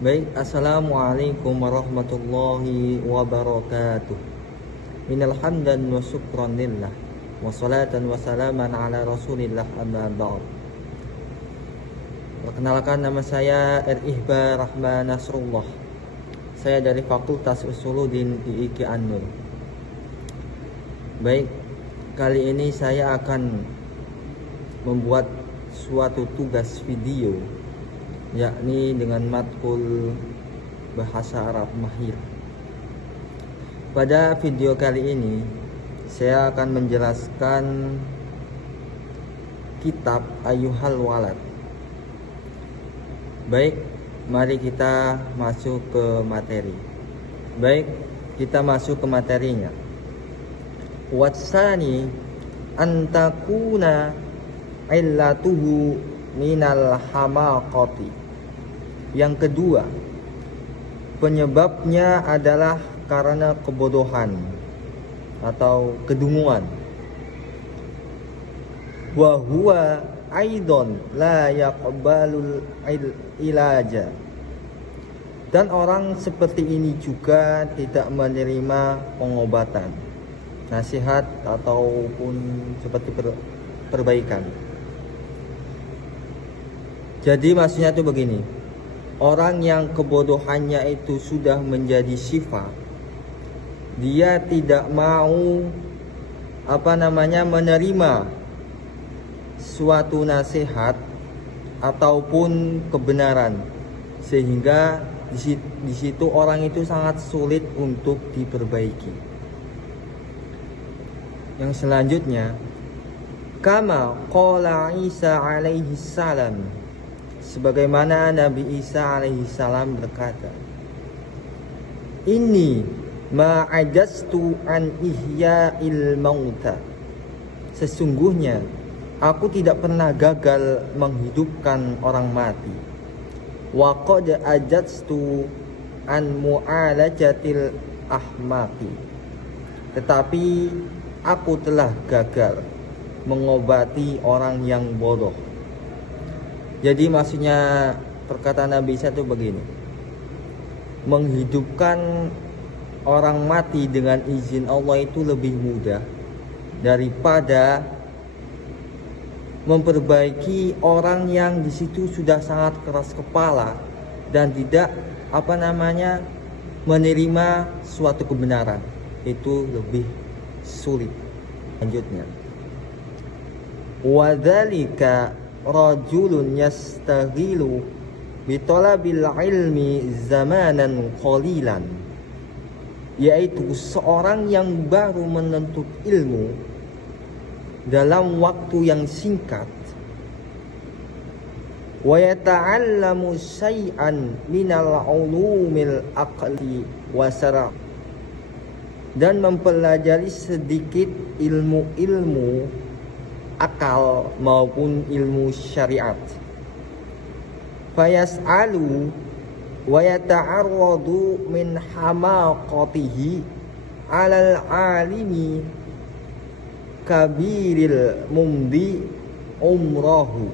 Baik, assalamualaikum warahmatullahi wabarakatuh. Minal hamdan wa syukran lillah, wa salatan wa salaman ala rasulillah, amma ba'd. Perkenalkan, nama saya Ihbar Rahman Nasrullah. Saya dari Fakultas Usuluddin IIK An-Nur. Baik, kali ini saya akan membuat suatu tugas video, yakni dengan matkul bahasa Arab mahir. Pada video kali ini saya akan menjelaskan kitab Ayyuhal Walad. Baik, mari kita masuk ke materi. Baik, kita masuk ke materinya. Watsani antakuna illatuhu minal hamaqati. Yang kedua, penyebabnya adalah karena kebodohan atau kedunguan. Wa huwa aidon la yaqbalul ilaja. Dan orang seperti ini juga tidak menerima pengobatan, nasihat ataupun seperti perbaikan. Jadi maksudnya itu begini, orang yang kebodohannya itu sudah menjadi sifat, dia tidak mau menerima suatu nasihat ataupun kebenaran, sehingga di situ orang itu sangat sulit untuk diperbaiki. Yang selanjutnya, kama qala Isa alaihi salam, sebagaimana Nabi Isa alaihi salam berkata, "Inni ma ajastu an ihya'il mauta." Sesungguhnya aku tidak pernah gagal menghidupkan orang mati. Wa qad ajaztu an mu'alajatil ahmaqi. Tetapi aku telah gagal mengobati orang yang bodoh. Jadi maksudnya perkataan Nabi Isa itu begini, menghidupkan orang mati dengan izin Allah itu lebih mudah daripada memperbaiki orang yang di situ sudah sangat keras kepala dan tidak menerima suatu kebenaran. Itu lebih sulit. Lanjutnya, wadzalika rajulun yastaghilu bitolabil ilmi zamanan qalilan, yaitu seorang yang baru menuntut ilmu dalam waktu yang singkat, wa yata'allamu syai'an minal ulumil aqli wa syara', dan mempelajari sedikit ilmu-ilmu akal maupun ilmu syariat. Fayas'alu wa yata'arradu min hamaqatihi 'alal 'alimi kabiril mumdi umrahu.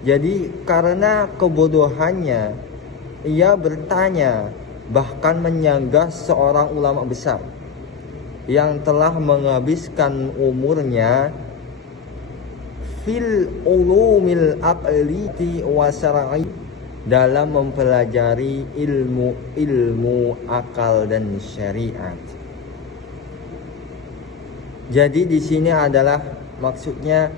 Jadi karena kebodohannya ia bertanya, bahkan menyanggah seorang ulama besar yang telah menghabiskan umurnya fil ulumil aqli wa syar'i, dalam mempelajari ilmu akal dan syariat. Jadi di sini adalah maksudnya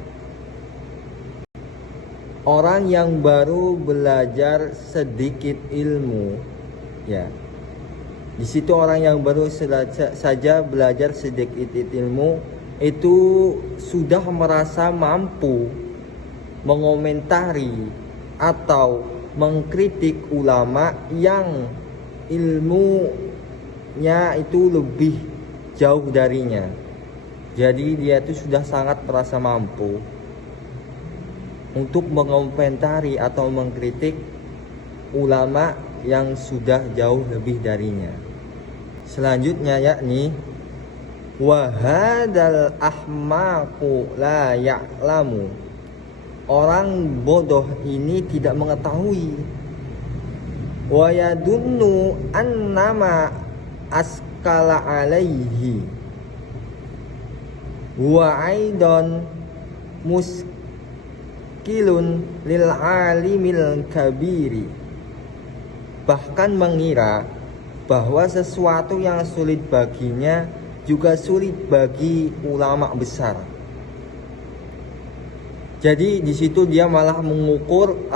orang yang baru belajar sedikit ilmu, ya. Di situ orang yang baru saja belajar sedikit ilmu itu sudah merasa mampu mengomentari atau mengkritik ulama yang ilmunya itu lebih jauh darinya. Jadi dia itu sudah sangat merasa mampu untuk mengomentari atau mengkritik ulama yang sudah jauh lebih darinya. Selanjutnya yakni wahadal ahmaqu la ya'lamu, orang bodoh ini tidak mengetahui. wa yadunnu annama askala alaihi wa aidan muskilun lil alimil kabiri, bahkan mengira bahwa sesuatu yang sulit baginya juga sulit bagi ulama besar. Jadi di situ dia malah mengukur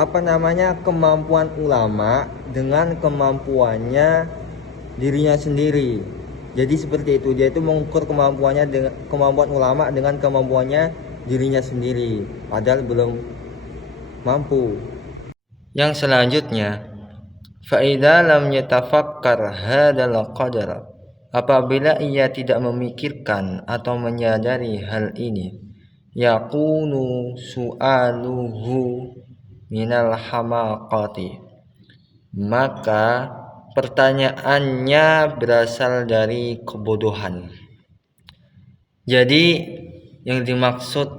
kemampuan ulama dengan kemampuannya dirinya sendiri. Jadi seperti itu, dia itu mengukur kemampuannya dengan kemampuan ulama dengan kemampuannya dirinya sendiri, padahal belum mampu. Yang selanjutnya, fa idza lam yatafakkar hadzal qadar, apabila ia tidak memikirkan atau menyadari hal ini, yakunu su'aluhu minal hamaqati, maka pertanyaannya berasal dari kebodohan. Jadi yang dimaksud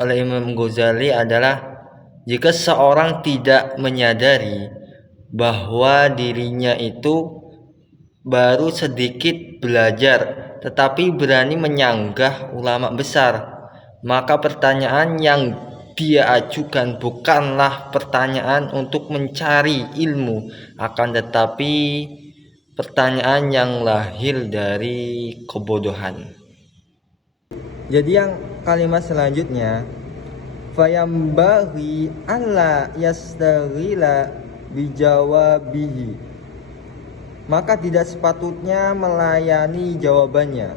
oleh Imam Ghazali adalah jika seorang tidak menyadari bahwa dirinya itu baru sedikit belajar tetapi berani menyanggah ulama besar, maka pertanyaan yang dia ajukan bukanlah pertanyaan untuk mencari ilmu, akan tetapi pertanyaan yang lahir dari kebodohan. Jadi yang kalimat selanjutnya, fayambaghi alla yastaghila bijawabihi, maka tidak sepatutnya melayani jawabannya.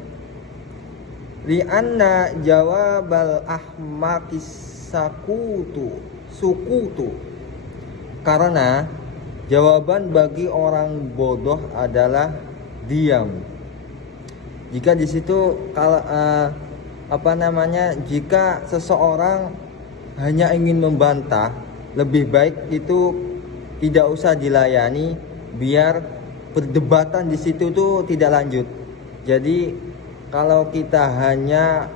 Li'anna jawabal ahmaqis sukutu, karena jawaban bagi orang bodoh adalah diam. Jika di situ jika seseorang hanya ingin membantah, lebih baik itu tidak usah dilayani, biar perdebatan di situ tuh tidak lanjut. Jadi kalau kita hanya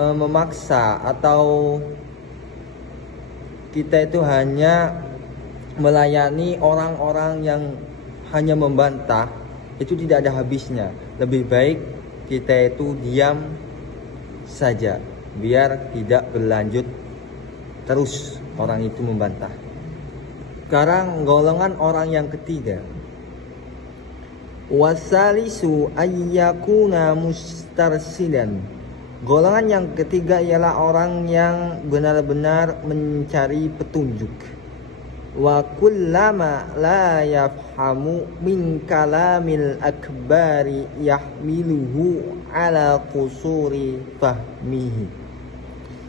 memaksa atau kita itu hanya melayani orang-orang yang hanya membantah, itu tidak ada habisnya. Lebih baik kita itu diam saja, biar tidak berlanjut terus orang itu membantah. Sekarang golongan orang yang ketiga, wasalisu ayyakuna mustarsidan. Golongan yang ketiga ialah orang yang benar-benar mencari petunjuk. Wa kullama la yafhamu min kalamil akbari yahmiluhu ala qusuri fahmihi.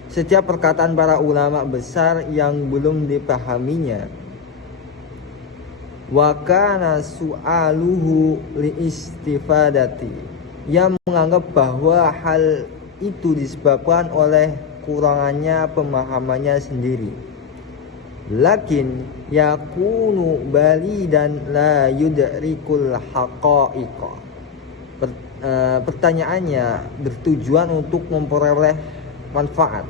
Setiap perkataan para ulama besar yang belum dipahaminya, wa kana su'aluhu li istifadati, yang menganggap bahwa hal itu disebabkan oleh kurangannya pemahamannya sendiri. Lakin yakunu balidan la yudrikul haqa'iqa. Pertanyaannya bertujuan untuk memperoleh manfaat,